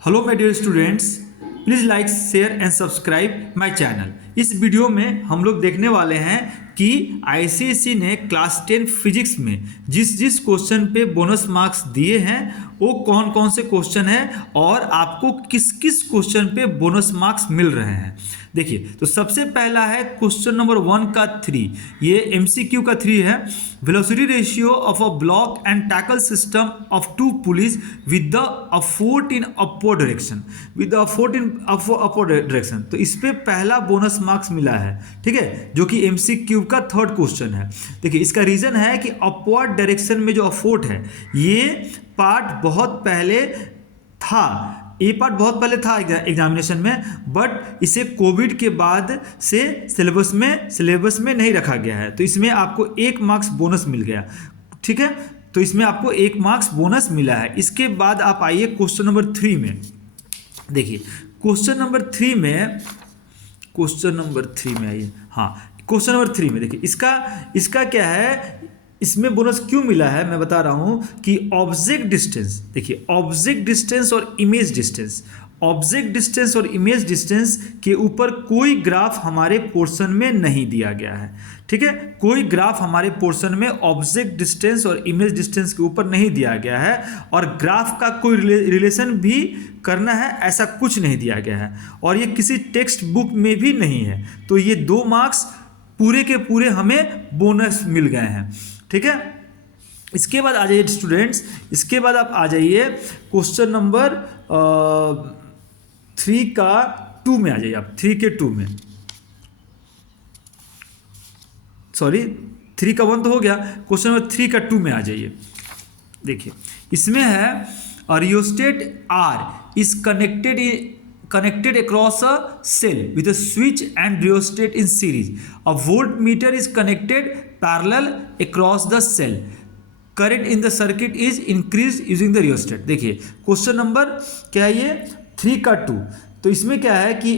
Hello my dear students, please like share and subscribe my channel. इस video में हम लोग देखने वाले हैं कि आईसीएसई ने क्लास 10 फिजिक्स में जिस जिस क्वेश्चन पे बोनस मार्क्स दिए हैं वो कौन कौन से क्वेश्चन हैं और आपको किस किस क्वेश्चन पे बोनस मार्क्स मिल रहे हैं। देखिए, तो सबसे पहला है क्वेश्चन नंबर 1 का 3। ये एमसीक्यू का 3 है। Velocity ratio of a block and tackle system of two pulleys with the effort in upward direction तो इस पे पहला बोनस मार्क्स मिला है, ठीक है, जो कि एमसीक्यू का थर्ड क्वेश्चन है। देखिए, इसका रीजन है कि अपवर्ड डायरेक्शन में जो अफोर्ट है ये पार्ट बहुत पहले था, ये पार्ट बहुत पहले था एग्जामिनेशन में, बट इसे कोविड के बाद से सिलेबस में नहीं रखा गया है, तो इसमें आपको 1 मार्क्स बोनस मिल गया, ठीक है। तो इसमें आपको 1 मार्क्स बोनस मिला है। इसके बाद आप आइए क्वेश्चन नंबर 3 में। देखिए, क्वेश्चन नंबर 3 में आइए। हाँ, क्वेश्चन नंबर 3 में देखिए, इसका क्या है, इसमें बोनस क्यों मिला है मैं बता रहा हूं कि ऑब्जेक्ट डिस्टेंस, देखिए ऑब्जेक्ट डिस्टेंस और इमेज डिस्टेंस के ऊपर कोई ग्राफ हमारे पोर्शन में नहीं दिया गया है, ठीक है। कोई ग्राफ हमारे पोर्शन में ऑब्जेक्ट डिस्टेंस और इमेज डिस्टेंस के ऊपर नहीं दिया गया है, और ग्राफ का कोई रिलेशन भी करना है ऐसा कुछ नहीं दिया गया है, और ये किसी टेक्स्ट बुक में भी नहीं है। तो ये 2 मार्क्स पूरे के पूरे हमें बोनस मिल गए हैं, ठीक है। इसके बाद आ जाइए स्टूडेंट्स, इसके बाद आप आ जाइए क्वेश्चन नंबर 3 का 2 में आ जाइए। आप 3 के 2 में, सॉरी 3 का 1 तो हो गया, क्वेश्चन नंबर 3 का 2 में आ जाइए। देखिए, इसमें है rheostat R is connected across a cell with a switch and rheostat in series. A voltmeter is connected parallel across the cell. Current in the circuit is increased using the rheostat. देखिए, question number क्या है, ये 3 का 2। तो इसमें क्या है कि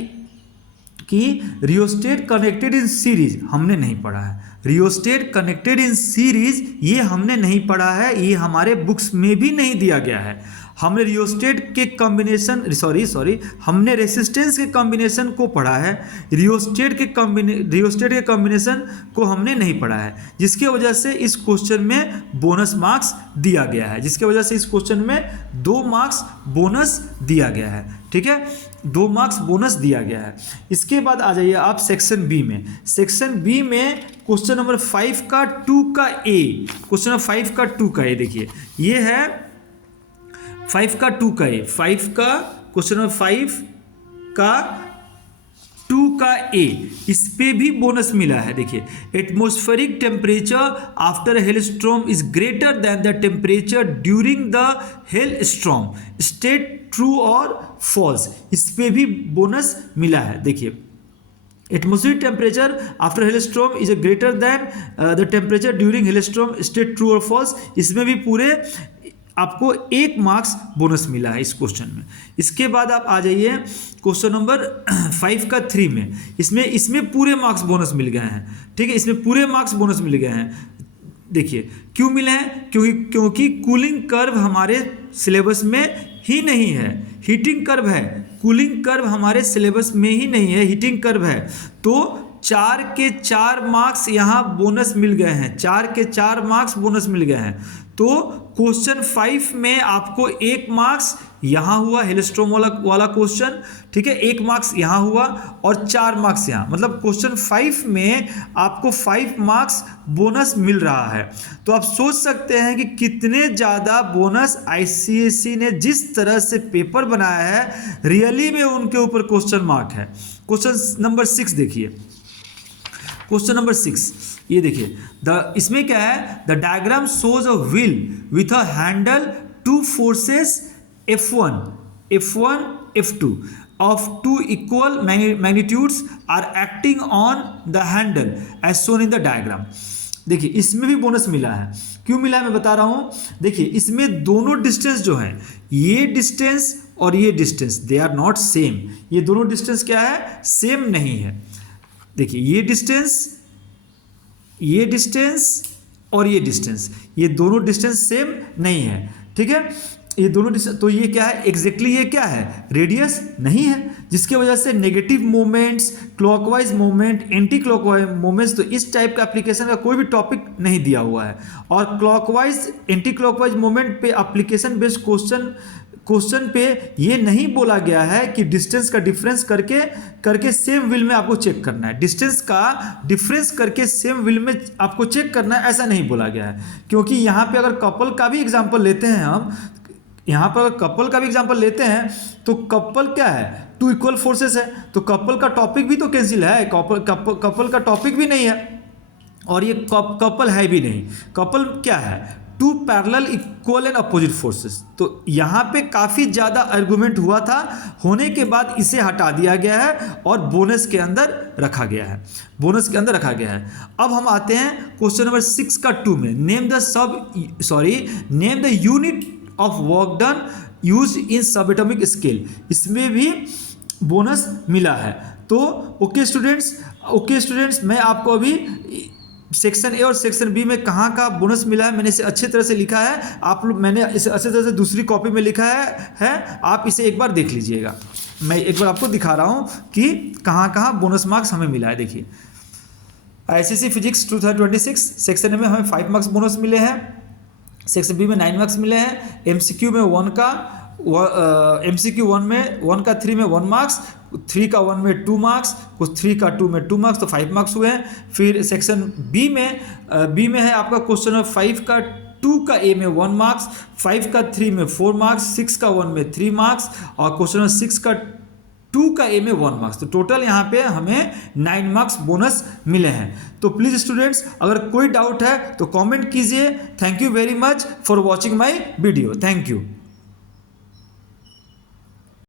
रियोस्टेट कनेक्टेड इन सीरीज हमने नहीं पढ़ा है। रियोस्टेट कनेक्टेड इन सीरीज ये हमने नहीं पढ़ा है, ये हमारे बुक्स में भी नहीं दिया गया है। हमने रियोस्टेट के कॉम्बिनेशन हमने रेसिस्टेंस के कॉम्बिनेशन को पढ़ा है, रियोस्टेट के कॉम्बिनेशन को हमने नहीं पढ़ा है, जिसके वजह से इस क्वेश्चन में बोनस मार्क्स दिया गया है, 2 मार्क्स बोनस दिया गया है, ठीक है, 2 मार्क्स बोनस दिया गया है। इसके बाद आ जाइए आप सेक्शन बी में। सेक्शन बी में क्वेश्चन नंबर 5 का 2 का ए, क्वेश्चन नंबर 5 का 2 का ए, देखिए ये है 5 का 2 का ए, 5 का क्वेश्चन नंबर 5 का 2 का ए, इस पे भी बोनस मिला है। देखिए, atmospheric temperature after Hellstrom is greater than the temperature during the Hellstrom, state true और फॉल्स, इस पे भी बोनस मिला है। देखिए, atmospheric temperature after Hellstrom is greater than the temperature during Hellstrom, state true और फॉल्स, इसमें भी पूरे आपको 1 मार्क्स बोनस मिला है इस क्वेश्चन में। इसके बाद आप आ जाइए क्वेश्चन नंबर 5 का 3 में। इसमें पूरे मार्क्स बोनस मिल गए हैं, ठीक है, इसमें पूरे मार्क्स बोनस मिल गए हैं। देखिए क्यों मिले हैं, क्योंकि कूलिंग कर्व हमारे सिलेबस में ही नहीं है, हीटिंग कर्व है, कूलिंग कर्व हमारे सिलेबस में ही नहीं है, हीटिंग कर्व है। तो 4 के 4 मार्क्स यहाँ बोनस मिल गए हैं, 4 के 4 मार्क्स बोनस मिल गए हैं। तो क्वेश्चन 5 में आपको 1 मार्क्स यहाँ हुआ, हेलस्ट्रॉम वाला क्वेश्चन, ठीक है, 1 मार्क्स यहाँ हुआ और 4 मार्क्स यहाँ, मतलब क्वेश्चन 5 में आपको 5 मार्क्स बोनस मिल रहा है। तो आप सोच सकते हैं कि कितने ज़्यादा बोनस आईसीएसई ने जिस तरह से पेपर बनाया है, रियली में उनके ऊपर क्वेश्चन मार्क है। क्वेश्चन नंबर 6 देखिए, क्वेश्चन नंबर 6 ये देखिए, इसमें क्या है, the diagram shows a wheel with a handle, 2 forces F1 F2 of 2 equal magnitudes are acting on the handle as shown in the diagram। देखिए, इसमें भी बोनस मिला है। क्यों मिला है मैं बता रहा हूं। देखिए, इसमें दोनों डिस्टेंस जो है, ये डिस्टेंस और ये distance, they are not same. ये दोनों डिस्टेंस क्या है, सेम नहीं है। देखिए, ये डिस्टेंस और ये डिस्टेंस, ये दोनों डिस्टेंस सेम नहीं है, ठीक है। ये दोनों तो ये क्या है एग्जैक्टली ये क्या है रेडियस नहीं है, जिसकी वजह से negative moments, clockwise moment, anti clockwise moments, तो इस टाइप का एप्लीकेशन का कोई भी टॉपिक नहीं दिया हुआ है। और क्लॉकवाइज एंटी क्लॉकवाइज मोमेंट पे एप्लीकेशन बेस्ड क्वेश्चन पे ये नहीं बोला गया है कि डिस्टेंस का डिफरेंस करके सेम व्हील में आपको चेक करना है, डिस्टेंस का डिफरेंस करके सेम व्हील में आपको चेक करना है, ऐसा नहीं बोला गया है। क्योंकि यहाँ पे अगर कपल का भी एग्जांपल लेते हैं हम, यहाँ पर अगर कपल का भी एग्जांपल लेते हैं तो कपल क्या है, टू इक्वल फोर्सेस है, तो कपल का टॉपिक भी तो कैंसिल है, कपल का टॉपिक भी नहीं है, और ये कपल है भी नहीं। कपल क्या है, two parallel equal and opposite forces. तो यहाँ पे काफ़ी ज़्यादा आर्गुमेंट हुआ था, होने के बाद इसे हटा दिया गया है और बोनस के अंदर रखा गया है, बोनस के अंदर रखा गया है। अब हम आते हैं क्वेश्चन नंबर 6 का 2 में, name the unit of work done use in सब एटॉमिक स्केल। इसमें भी बोनस मिला है। तो ओके स्टूडेंट्स, मैं आपको अभी सेक्शन ए और सेक्शन बी में कहाँ का बोनस मिला है मैंने इसे अच्छे तरह से लिखा है, आप लोग मैंने इसे अच्छे तरह से दूसरी कॉपी में लिखा है आप इसे एक बार देख लीजिएगा। मैं एक बार आपको दिखा रहा हूँ कि कहाँ बोनस मार्क्स हमें मिला है। देखिए आईसीएसई फिजिक्स 2026 सेक्शन ए में हमें 5 मार्क्स बोनस मिले हैं, सेक्शन बी में 9 मार्क्स मिले हैं, एमसीक्यू में 1 का एमसीक्यू 1 का 3 में 1 मार्क्स, 3 का 1 में 2 मार्क्स, कुछ 3 का 2 में 2 मार्क्स, तो 5 मार्क्स हुए हैं। फिर सेक्शन बी में है आपका क्वेश्चन नंबर 5 का 2 का ए में 1 मार्क्स, 5 का 3 में 4 मार्क्स, 6 का 1 में 3 मार्क्स, और क्वेश्चन नंबर 6 का 2 का ए में 1 मार्क्स। तो टोटल यहाँ पे हमें 9 मार्क्स बोनस मिले हैं। तो प्लीज़ स्टूडेंट्स अगर कोई डाउट है तो कमेंट कीजिए। Thank you very much for watching my video. Thank you.